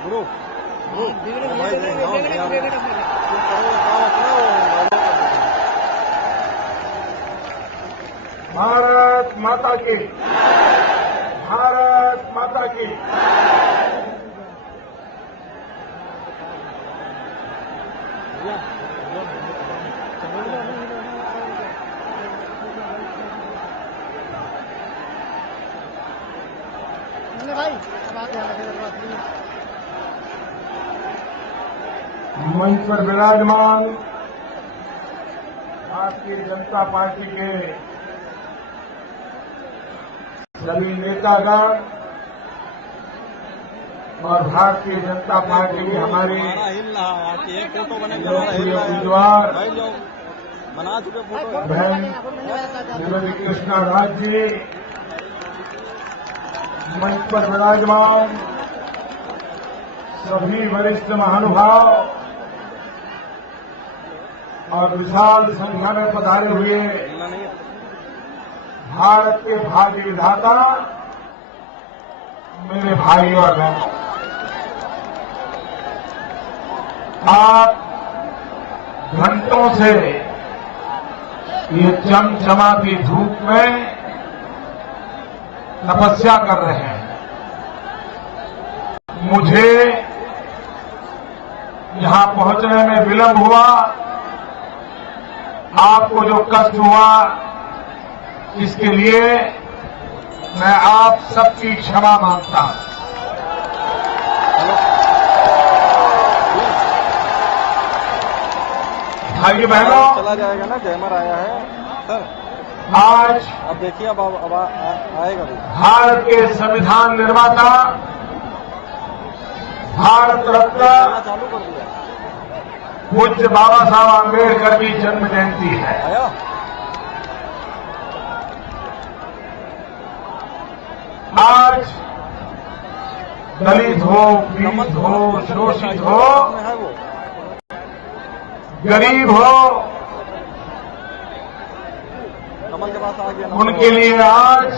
गुरु भारत माता की, भारत माता की। मंच पर विराजमान भारतीय जनता पार्टी के सभी नेतागण और भारतीय जनता पार्टी की हमारी उम्मीदवार बहन श्रीमती कृष्णा राज जी, मंच पर विराजमान सभी वरिष्ठ महानुभाव और विशाल संख्या में पधारे हुए भारत के भाग्य विधाता मेरे भाई और बहनों, आप घंटों से ये चमचमाती धूप में तपस्या कर रहे हैं। मुझे यहां पहुंचने में विलंब हुआ, आपको जो कष्ट हुआ इसके लिए मैं आप सबकी क्षमा मांगता हूं। भाई बहनों, चला जाएगा ना, जयमर आया है सर। आज अब देखिए, अब आएगा भी। भारत के संविधान निर्माता, भारत रत्न चालू कर दिया। पूज्य बाबा साहब आंबेडकर की जन्म जयंती है। आया आज दलित हो, पीड़ित हो, शोषित हो, है वो गरीब हो, कमल के पास आ गया। उनके लिए आज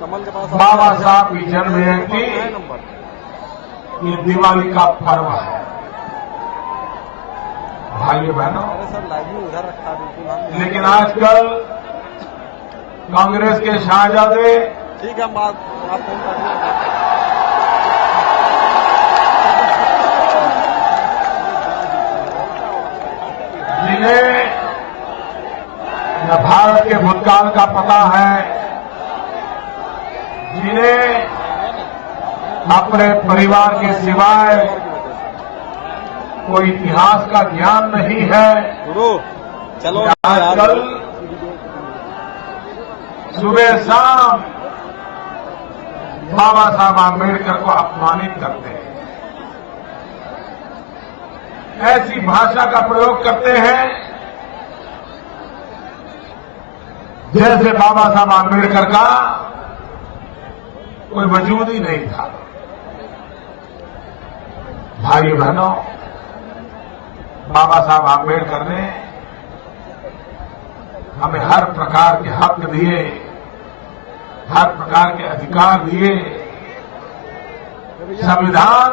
कमल के पास बाबा साहब की जन्म जयंती नंबर ये दिवाली का पर्व है। भाइयों बहनों, अरे सर लाइव में उधर रखा बिल्कुल। लेकिन आजकल कांग्रेस के शाहजादे, ठीक है, हम आप फोन कर जिन्हें न भारत के भूतकाल का पता है, जिन्हें अपने परिवार के सिवाय कोई इतिहास का ज्ञान नहीं है, गुरु चलो आजकल सुबह शाम बाबा साहब आंबेडकर को अपमानित करते हैं, ऐसी भाषा का प्रयोग करते हैं जैसे बाबा साहब आंबेडकर का कोई वजूद ही नहीं था। भाइयों बहनों, बाबा साहब आंबेडकर ने हमें हर प्रकार के हक दिए, हर प्रकार के अधिकार दिए। संविधान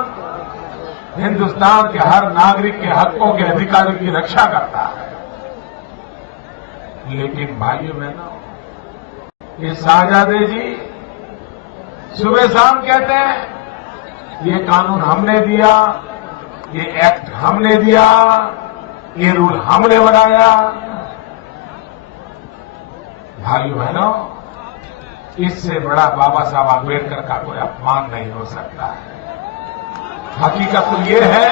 हिंदुस्तान के हर नागरिक के हकों के अधिकारों की रक्षा करता है। लेकिन भाइयों बहनों, ये शाहजादे जी सुबह शाम कहते हैं ये कानून हमने दिया, ये एक्ट हमने दिया, ये रूल हमने बनाया। भाइयों बहनों, इससे बड़ा बाबा साहब आंबेडकर का कोई अपमान नहीं हो सकता है। हकीकत तो ये है,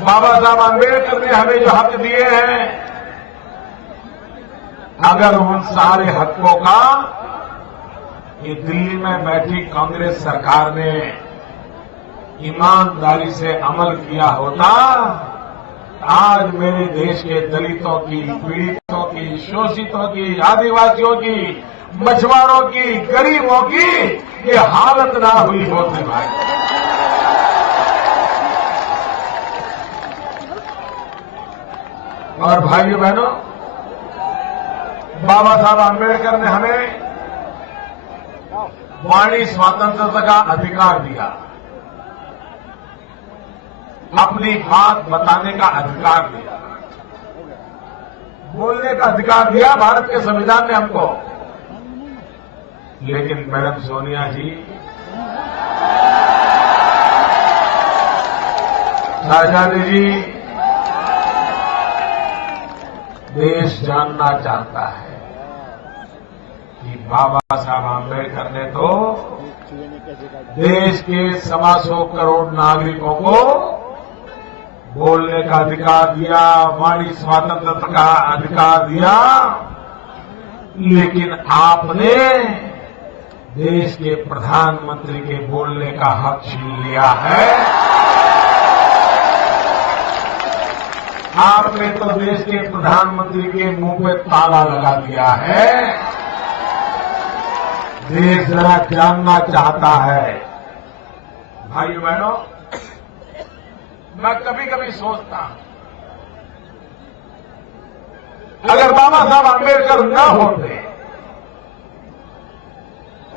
बाबा साहब आंबेडकर ने हमें जो हक दिए हैं, अगर उन सारे हकों का ये दिल्ली में बैठी कांग्रेस सरकार ने ईमानदारी से अमल किया होता, आज मेरे देश के दलितों की, पीड़ितों की, शोषितों की, आदिवासियों की, मछुआरों की, गरीबों की ये हालत ना हुई होती। भाई और भाइयों बहनों, बाबा साहब आंबेडकर ने हमें वाणी स्वतंत्रता का अधिकार दिया, अपनी बात बताने का अधिकार दिया, बोलने का अधिकार दिया भारत के संविधान ने हमको। लेकिन मैडम सोनिया जी, शहजादी जी, देश जानना चाहता है कि बाबा साहब आंबेडकर ने तो देश के 125 करोड़ नागरिकों को बोलने का अधिकार दिया, वाणी स्वतंत्रता का अधिकार दिया, लेकिन आपने देश के प्रधानमंत्री के बोलने का हक छीन लिया है। आपने तो देश के प्रधानमंत्री के मुंह पे ताला लगा दिया है। देश जरा जानना चाहता है। भाइयों बहनों, मैं कभी कभी सोचता हूं, अगर बाबा साहब आंबेडकर न होते,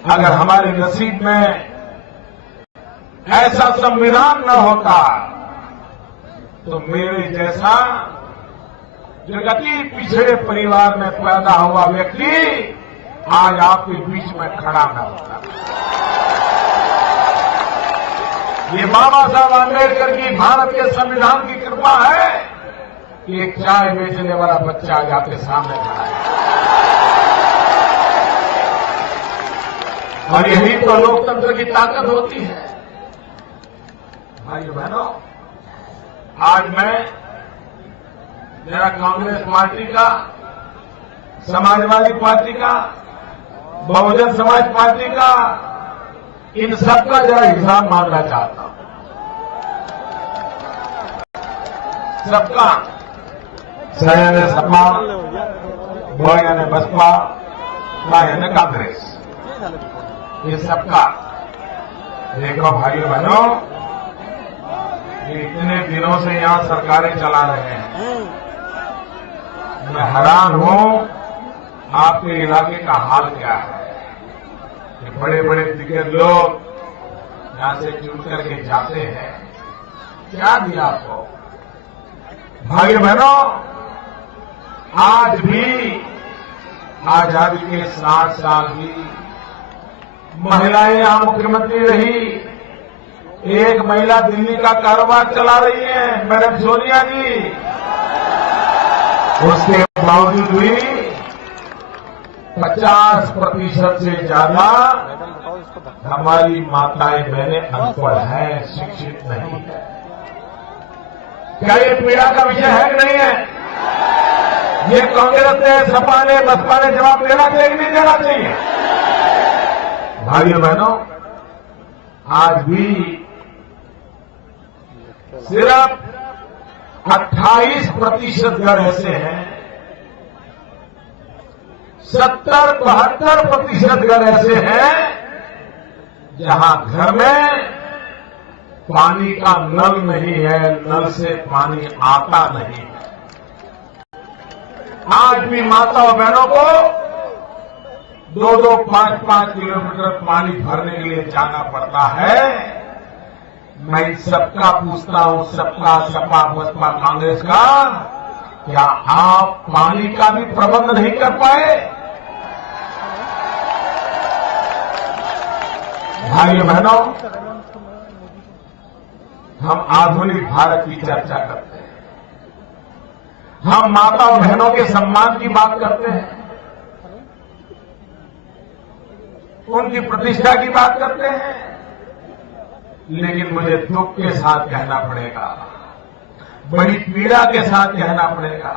अगर हमारे नसीब में ऐसा संविधान न होता, तो मेरे जैसा जगती पिछड़े परिवार में पैदा हुआ व्यक्ति आज आपके बीच में खड़ा न होता। ये बाबा साहब आंबेडकर की, भारत के संविधान की कृपा है कि एक चाय बेचने वाला बच्चा आज आपके सामने खड़ा है। और यही तो लोकतंत्र की ताकत होती है। भाइयों बहनों, आज मैं मेरा कांग्रेस पार्टी का, समाजवादी पार्टी का, बहुजन समाज पार्टी का, इन सबका जरा हिसाब मांगना चाहता हूं। सबका, सयाने सपा, बहुजन बसपा, बायाने कांग्रेस, ये सबका। देखो भाइयों बहनों, इतने दिनों से यहां सरकारें चला रहे हैं, मैं हैरान हूं आपके इलाके का हाल क्या है। ये बड़े बड़े दिग्गज लोग यहां से चुन करके जाते हैं, क्या दिया आपको? भाइयों बहनों, आज भी आजादी के 60 साल की महिलाएं यहां मुख्यमंत्री रही। एक महिला दिल्ली का कारोबार चला रही है, मैडम सोनिया जी। उसके बावजूद भी 50% से ज्यादा हमारी माताएं बहनें अनपढ़ हैं, शिक्षित नहीं है। क्या ये पीड़ा का विषय है कि नहीं है? ये कांग्रेस ने, सपा ने, बसपा ने जवाब देना चाहिए कि नहीं देना चाहिए? भाइयों बहनों, आज भी सिर्फ 28% घर ऐसे हैं, 70-72% घर ऐसे हैं जहां घर में पानी का नल नहीं है, नल से पानी आता नहीं है। आज भी माता और बहनों को 2-2, 5-5 किलोमीटर पानी भरने के लिए जाना पड़ता है। मैं इन सबका पूछता हूं, सबका, सपा, बसपा, कांग्रेस का, क्या आप पानी का भी प्रबंध नहीं कर पाए? भाइयों बहनों, हम आधुनिक भारत की चर्चा करते हैं, हम माता और बहनों के सम्मान की बात करते हैं, उनकी प्रतिष्ठा की बात करते हैं, लेकिन मुझे दुख के साथ कहना पड़ेगा, बड़ी पीड़ा के साथ कहना पड़ेगा।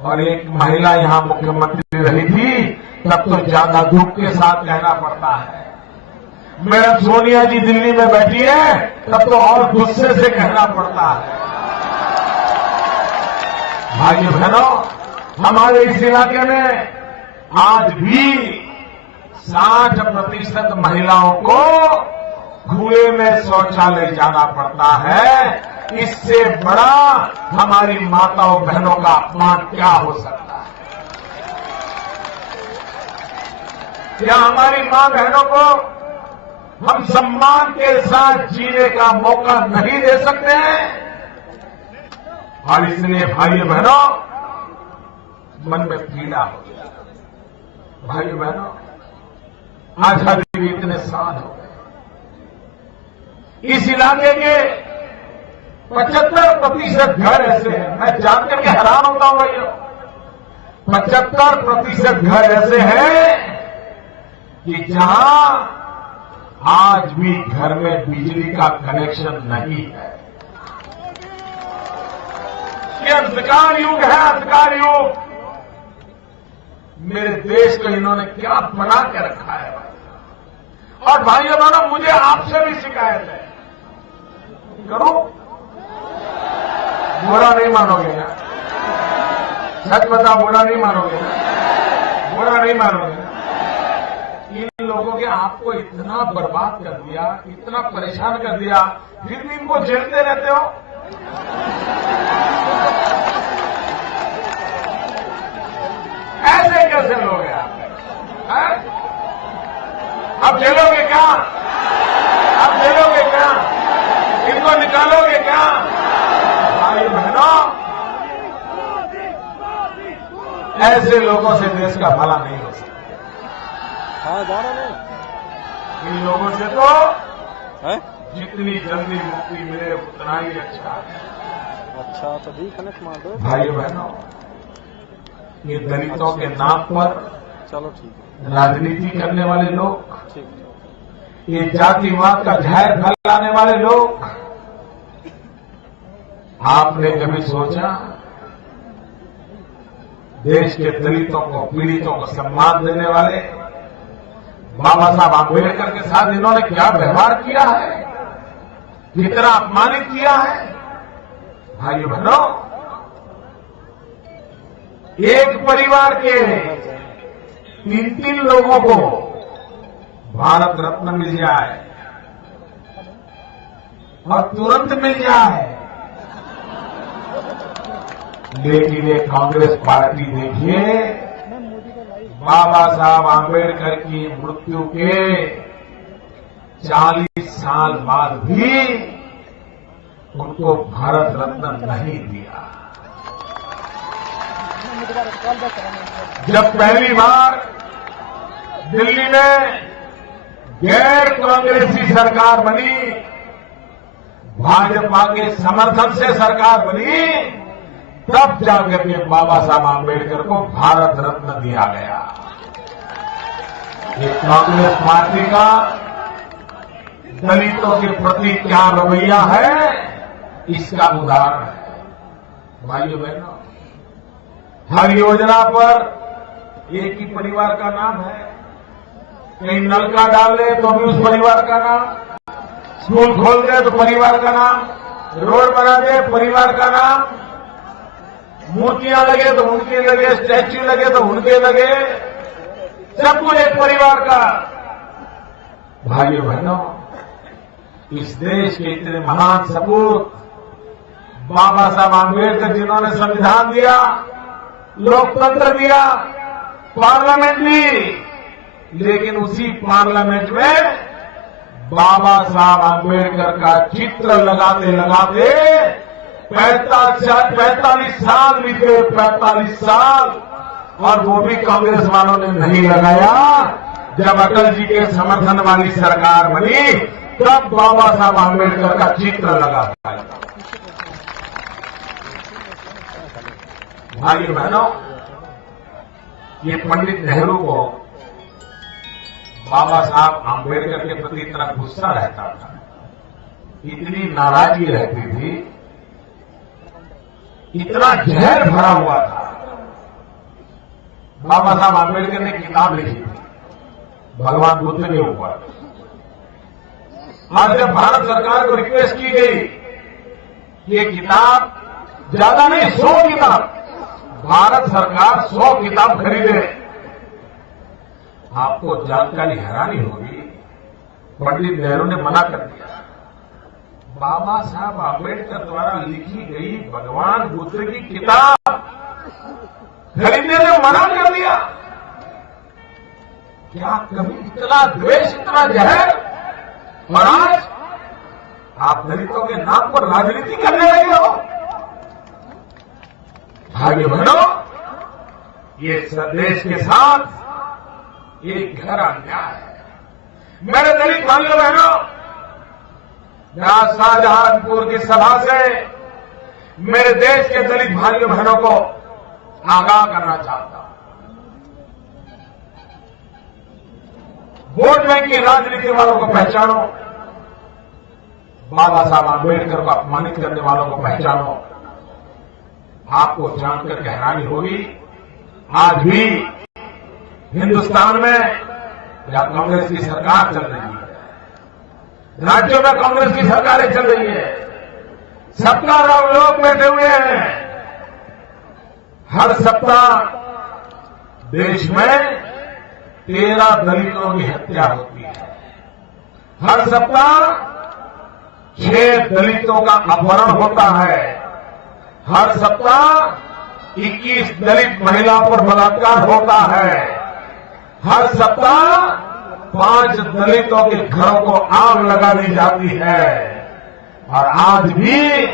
और एक महिला यहां मुख्यमंत्री रही थी, तब तो ज्यादा दुख के साथ कहना पड़ता है। मैडम सोनिया जी दिल्ली में बैठी है, तब तो और गुस्से से कहना पड़ता है। भाइयों बहनों, हमारे इस इलाके में आज भी 60% महिलाओं को कुएं में शौचालय जाना पड़ता है। इससे बड़ा हमारी माताओं बहनों का अपमान क्या हो सकता है? क्या हमारी मां बहनों को हम सम्मान के साथ जीने का मौका नहीं दे सकते हैं? और इसलिए भाइयों बहनों, मन में पीड़ा हो गया। भाइयों बहनों, आजादी के इतने साल हो गए, इस इलाके के 75% घर ऐसे हैं, मैं जानकर के हैरान होता हूं भाइयों, 75% घर ऐसे हैं कि जहां आज भी घर में बिजली का कनेक्शन नहीं है। ये अंधकार युग है, अंधकार युग। मेरे देश को इन्होंने क्या बना के रखा है। और भाइयों बहनों, मुझे आपसे भी शिकायत है, करो, बुरा नहीं मानोगे ना? सच बताओ, बुरा नहीं मानोगे ना? बुरा नहीं मानोगे ना? इन लोगों के आपको इतना बर्बाद कर दिया, इतना परेशान कर दिया, फिर भी इनको झेलते रहते हो। ऐसे कैसे लोग हैं आप? अब झेलोगे क्या? अब झेलोगे क्या? इनको निकालोगे क्या? भाई बहनों, ऐसे लोगों से देश का भला नहीं हो सकता। हाँ, जा रहा नहीं। इन लोगों से तो है? जितनी जल्दी मुक्ति मिले उतना ही अच्छा है। अच्छा, तो ठीक है, मार दो। भाइयों बहनों, ये दलितों के नाम पर चलो ठीक है। राजनीति करने वाले लोग, ठीक, ये जातिवाद का जहर फैलाने वाले लोग, आपने कभी सोचा देश के दलितों को, पीड़ितों को सम्मान देने वाले बाबा साहब आंबेडकर के साथ इन्होंने क्या व्यवहार किया है, कितना अपमानित किया है? भाइयों बहनों, एक परिवार के 3-3 लोगों को भारत रत्न मिल जाए और तुरंत मिल जाए, लेकिन ये कांग्रेस पार्टी देखिए, बाबा साहब आंबेडकर की मृत्यु के 40 साल बाद भी उनको भारत रत्न नहीं दिया। जब पहली बार दिल्ली में गैर कांग्रेसी सरकार बनी, भाजपा के समर्थन से सरकार बनी, तब जाकर के बाबा साहब आंबेडकर को भारत रत्न दिया गया। ये कांग्रेस पार्टी का दलितों के प्रति क्या रवैया है, इसका उदाहरण है। भाइयों बहनों, हर योजना पर एक ही परिवार का नाम है। कहीं नलका डाल दे तो भी उस परिवार का नाम, स्कूल खोल दे तो परिवार का नाम, रोड बना दे परिवार का नाम, मूर्तियां लगे तो उनके लगे, स्टैच्यू लगे तो उनके लगे, सब कुछ एक परिवार का। भाइयों बहनों, इस देश के इतने महान सपूत बाबा साहब आंबेडकर, जिन्होंने संविधान दिया, लोकतंत्र दिया, पार्लियामेंट दी, लेकिन उसी पार्लियामेंट में बाबा साहब आंबेडकर का चित्र लगाते लगाते 45 साल बीते, 45 साल, और वो भी कांग्रेस वालों ने नहीं लगाया। जब अटल जी के समर्थन वाली सरकार बनी, तब बाबा साहब आंबेडकर का चित्र लगा। भाइयों बहनों, ये पंडित नेहरू को बाबा साहब आंबेडकर के प्रति इतना गुस्सा रहता था, इतनी नाराजगी रहती थी, इतना जहर भरा हुआ था। बाबा साहब आंबेडकर ने किताब लिखी थी भगवान बुद्ध के ऊपर, और जब भारत सरकार को रिक्वेस्ट की गई कि ये किताब ज्यादा नहीं 100 किताब, भारत सरकार 100 किताब खरीदे। आपको जानकारी हैरानी होगी, पंडित नेहरू ने मना कर दिया। बाबा साहब आंबेडकर द्वारा लिखी गई भगवान बुद्ध की किताब खरीदने से मना कर दिया। क्या कभी इतना द्वेष, इतना जहर? और आज आप दलितों के नाम पर राजनीति करने लगे हो। भाइयों बहनों, ये देश के साथ एक गहरा अन्याय है। मेरे दलित भाइयों बहनों, मैं आज शाहजहांपुर की सभा से मेरे देश के दलित भाइयों बहनों को आगाह करना चाहता हूं। वोट बैंक की राजनीति वालों को पहचानो, बाबा साहब आंबेडकर को अपमानित करने वालों को पहचानो। आपको जानकर हैरानी होगी, आज भी हिंदुस्तान में जहां कांग्रेस की सरकार चल रही है, राज्यों में कांग्रेस की सरकारें चल रही है, सबका राव लोग बैठे हुए हैं। हर सप्ताह देश में 13 दलितों की हत्या होती है। हर सप्ताह 6 दलितों का अपहरण होता है। हर सप्ताह 21 दलित महिलाओं पर बलात्कार होता है। हर सप्ताह 5 दलितों के घरों को आग लगा दी जाती है। और आज भी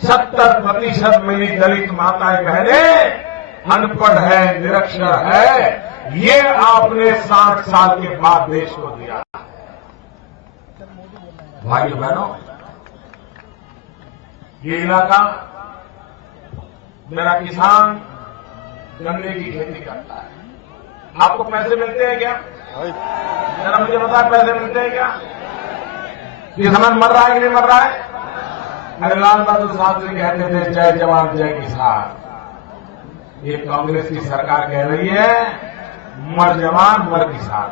70% मेरी दलित माताएं बहनें अनपढ़ है, निरक्षर है। ये आपने 60 साल के बाद देश को दिया। भाइयों बहनों, ये इलाका मेरा किसान गन्ने की खेती करता है। आपको पैसे मिलते हैं क्या? जरा मुझे बता, पैसे मिलते हैं क्या? किसान मर रहा है कि नहीं मर रहा है? अरे लाल बहादुर शास्त्री कहते थे, जय जवान जय किसान। ये कांग्रेस की सरकार कह रही है, मर जवान मर किसान।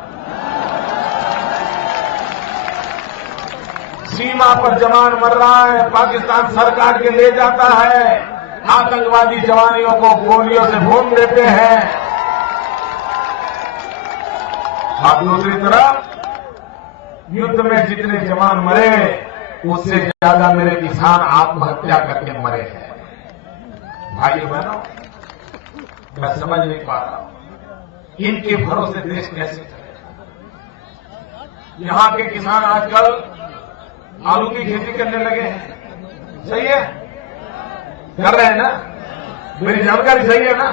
सीमा पर जवान मर रहा है, पाकिस्तान सरकार के ले जाता है, आतंकवादी जवानियों को गोलियों से भून देते हैं। और दूसरी तरफ युद्ध में जितने जवान मरे, उससे ज्यादा मेरे किसान आत्महत्या करके मरे हैं। भाइयों बहनों, मैं समझ नहीं पा रहा हूं इनके भरोसे देश कैसे चलेगा। यहां के किसान आजकल आलू की खेती करने लगे हैं। सही है? कर रहे हैं ना? मेरी जानकारी सही है ना?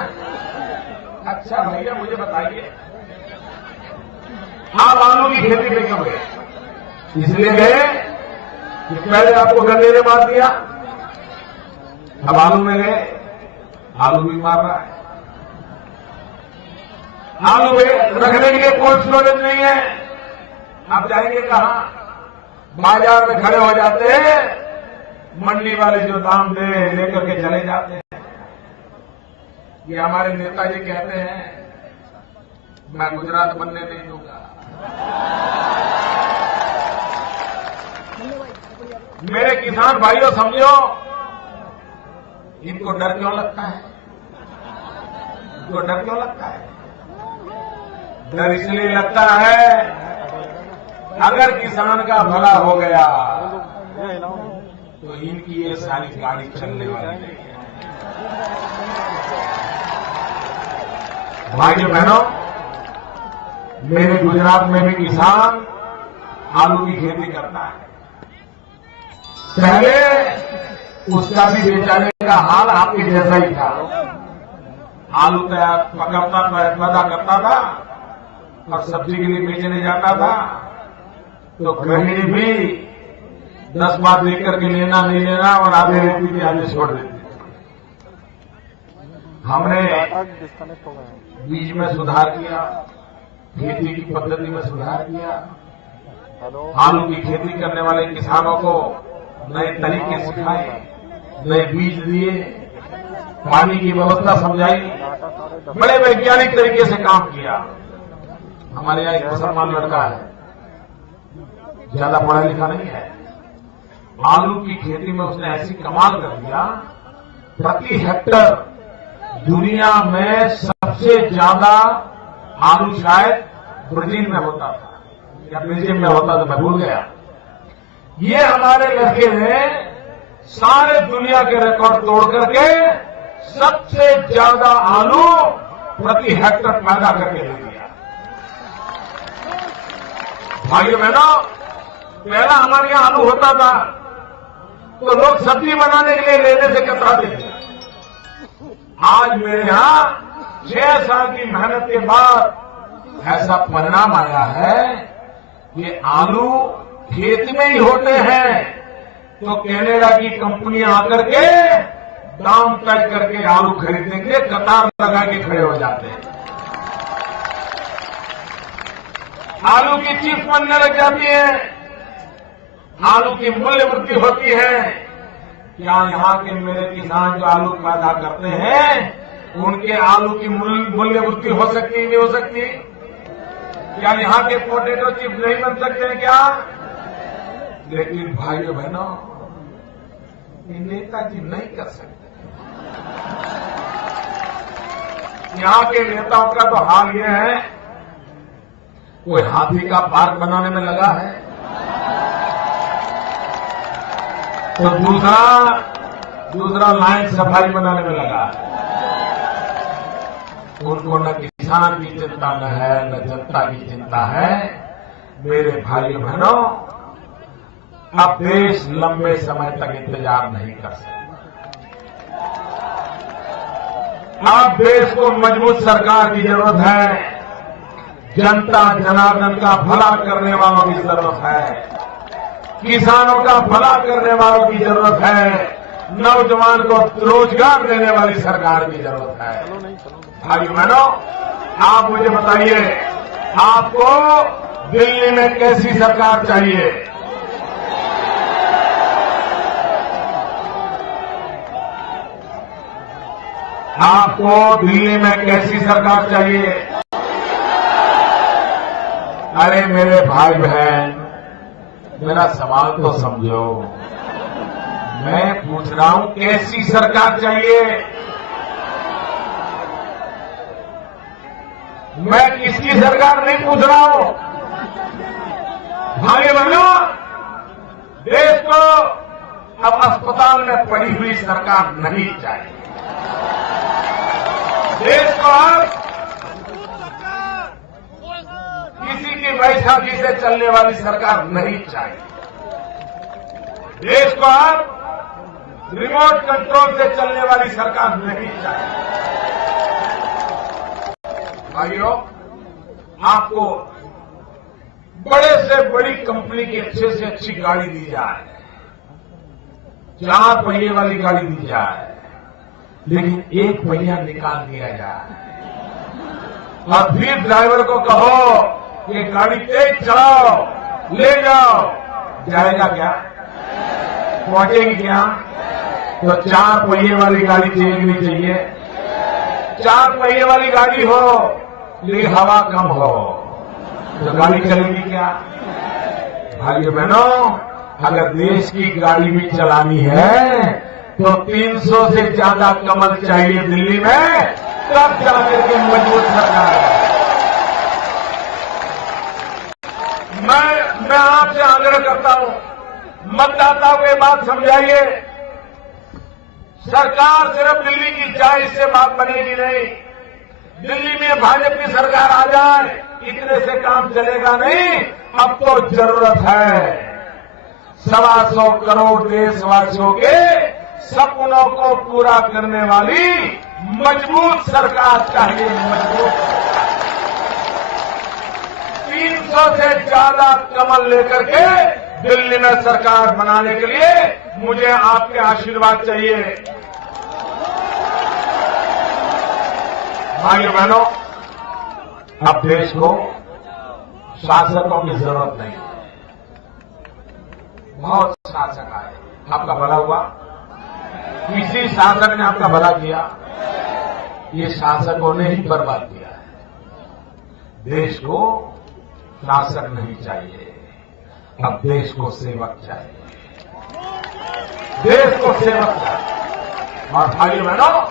अच्छा भैया, मुझे बताइए, आप आलू की खेती पे क्यों गए? इसलिए गए कि पहले आपको गन्ने ने मार दिया, अब आलू में गए, आलू भी मार रहा है। आलू में रखने के लिए कोल्ड स्टोरेज नहीं है। आप जाएंगे कहां? बाजार में खड़े हो जाते हैं, मंडी वाले जो दाम दे लेकर के चले जाते हैं। ये हमारे नेताजी कहते हैं, मैं गुजरात बनने नहीं दूंगा। मेरे किसान भाइयों समझो, इनको डर क्यों लगता है? इनको डर क्यों लगता है? डर इसलिए लगता है, अगर किसान का भला हो गया तो इनकी ये सारी गाड़ी चलने वाली नहीं है। भाइयों बहनों, मेरे गुजरात में भी किसान आलू की खेती करता है। पहले उसका भी बेचाने का हाल आपके जैसा ही था। आलू तैयार पैदा करता था और सब्जी के लिए बेचने जाता था, तो गृहिणी भी 10 बार देख करके लेना नहीं लेना और आधे लेती थी, आधे छोड़ देती थी। हमने बीज में सुधार किया, खेती की पद्धति में सुधार किया, आलू की खेती करने वाले किसानों को नए तरीके सिखाए, नए बीज दिए, पानी की व्यवस्था समझाई, बड़े वैज्ञानिक तरीके से काम किया। हमारे यहां एक मुसलमान लड़का है, ज्यादा पढ़ा लिखा नहीं है, आलू की खेती में उसने ऐसी कमाल कर दिया, प्रति हेक्टर दुनिया में सबसे ज्यादा आलू शायद ब्राजील में होता था या बेल्जियम में होता था, मैं भूल गया। ये हमारे लड़के ने सारे दुनिया के रिकॉर्ड तोड़ करके सबसे ज्यादा आलू प्रति हेक्टर पैदा करके दे दिया। भाइयों बहनों, पहला हमारे यहां आलू होता था तो लोग सब्जी बनाने के लिए लेने से कतराते थे। आज मेरे यहां 6 साल की मेहनत के बाद ऐसा परिणाम आया है कि आलू खेत में ही होते हैं तो कनाडा की कंपनियां आकर के दाम तय करके आलू खरीदने के लिए कतार लगा के खड़े हो जाते हैं। आलू की चिप्स बनने लग जाती है, आलू की मूल्य वृद्धि होती है। क्या यहां के मेरे किसान जो आलू पैदा करते हैं उनके आलू की मूल्य वृद्धि हो सकती है, नहीं हो सकती? क्या यहां के पोटैटो चिप्स नहीं बन सकते हैं क्या? लेकिन भाइयों बहनों, ये नेताजी नहीं कर सकते। यहां के नेताओं का तो हाल यह है, कोई हाथी का पार्क बनाने में लगा है तो दूसरा लाइन सफाई बनाने में लगा है। उनको न किसान की चिंता न है, न जनता की चिंता है। मेरे भाइयों बहनों, अब देश लंबे समय तक इंतजार नहीं कर सकता। अब देश को मजबूत सरकार की जरूरत है, जनता जनार्दन का भला करने वालों की जरूरत है, किसानों का भला करने वालों की जरूरत है, नौजवान को रोजगार देने वाली सरकार की जरूरत है। भाई बहनों, आप मुझे बताइए, आपको दिल्ली में कैसी सरकार चाहिए? आपको दिल्ली में कैसी सरकार चाहिए? अरे मेरे भाई बहन, मेरा सवाल तो समझो। मैं पूछ रहा हूं कैसी सरकार चाहिए? मैं किसकी सरकार नहीं पूछ रहा हूं। भाई बहनों, देश को अब अस्पताल में पड़ी हुई सरकार नहीं चाहिए। देश को अब किसी की बैसाखी से चलने वाली सरकार नहीं चाहिए। देश को अब रिमोट कंट्रोल से चलने वाली सरकार नहीं चाहिए। भाइयों, आपको बड़े से बड़ी कंपनी की अच्छे से अच्छी गाड़ी दी जाए, 4 पहिए वाली गाड़ी दी जाए, लेकिन 1 पहिया निकाल दिया जाए और फिर ड्राइवर को कहो कि गाड़ी तेज चलाओ, ले जाओ, जाएगा क्या? पहुंचेगी क्या? तो 4 पहिए वाली गाड़ी देखनी चाहिए। 4 पहिए वाली गाड़ी हो लेकिन हवा कम हो तो गाड़ी चलेगी क्या? भाइयों बहनों, अगर देश की गाड़ी भी चलानी है तो 300 से ज्यादा कमल चाहिए दिल्ली में, तब जाकर के मजबूत सरकार है। मैं आपसे आग्रह करता हूं, मतदाताओं को बात समझाइए। सरकार सिर्फ दिल्ली की जाए इससे बात बनेगी नहीं। दिल्ली में भाजपा की सरकार आ जाए, इतने से काम चलेगा नहीं। अब तो जरूरत है 125 करोड़ देशवासियों के सपनों को पूरा करने वाली मजबूत सरकार चाहिए। मजबूत 300 से ज्यादा कमल लेकर के दिल्ली में सरकार बनाने के लिए मुझे आपके आशीर्वाद चाहिए। भाइयों बहनों, अब देश को शासकों की जरूरत नहीं है। बहुत शासक आए, आपका भला हुआ, किसी शासक ने आपका भला किया? ये शासकों ने ही बर्बाद किया है। देश को शासक नहीं चाहिए, अब देश को सेवक चाहिए। देश को सेवक चाहिए। और भाइयों बहनों,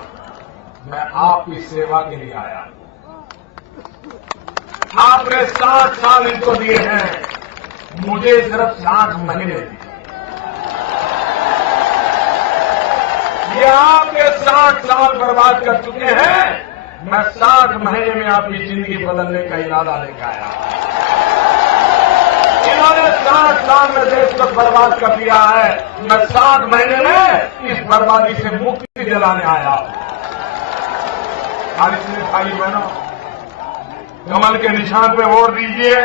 मैं आपकी सेवा के लिए आया। आपने 60 साल इनको दिए हैं, मुझे सिर्फ 60 महीने दिए। ये आपके 60 साल बर्बाद कर चुके हैं। मैं 60 महीने में आपकी जिंदगी बदलने का इरादा लेकर आया। साल में देश को बर्बाद कर दिया है। मैं 7 महीने में इस बर्बादी से मुक्ति दिलाने आया। और इसलिए भाई बहनों, कमल के निशान पे वोट दीजिए,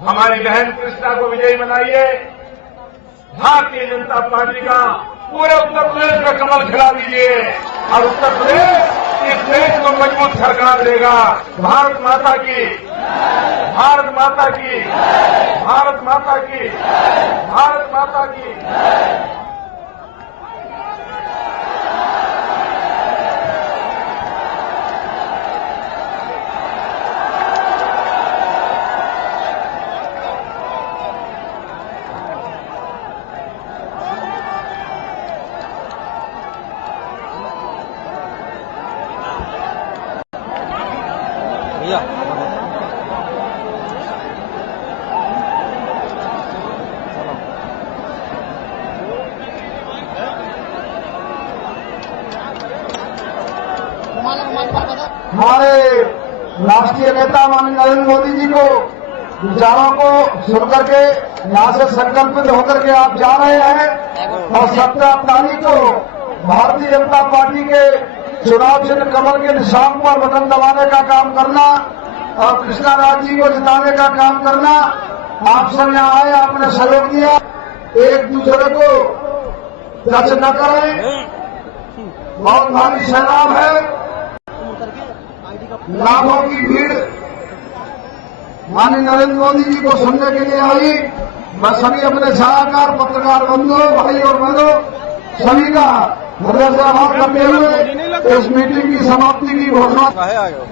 हमारी बहन कृष्णा को विजयी बनाइए। भारतीय जनता पार्टी का पूरे उत्तर प्रदेश में कमल खिला दीजिए और उत्तर प्रदेश इस देश को मजबूत सरकार देगा। भारत माता की, भारत माता की, भारत माता की, भारत माता की। भैया हमारे राष्ट्रीय नेता माननीय नरेंद्र मोदी जी को विचारों को सुनकर के यहाँ से संकल्पित होकर के आप जा रहे हैं और 17 तारीख को भारतीय जनता पार्टी के चुनाव चिन्ह कमल के निशान पर बटन दबाने का काम करना और कृष्णा राज जी को जिताने का काम करना। आप सब यहाँ आए, आपने सहयोग दिया। एक दूसरे को टच न करें, बहुत भारी सैलाब है, लाखों की भीड़ माननीय नरेंद्र मोदी जी को सुनने के लिए आई। मैं सभी अपने सलाहकार पत्रकार बंधुओं, भाई और बहनों सभी का हृदय से आभार करते हुए इस मीटिंग की समाप्ति की घोषणा। काहे आ गए हो?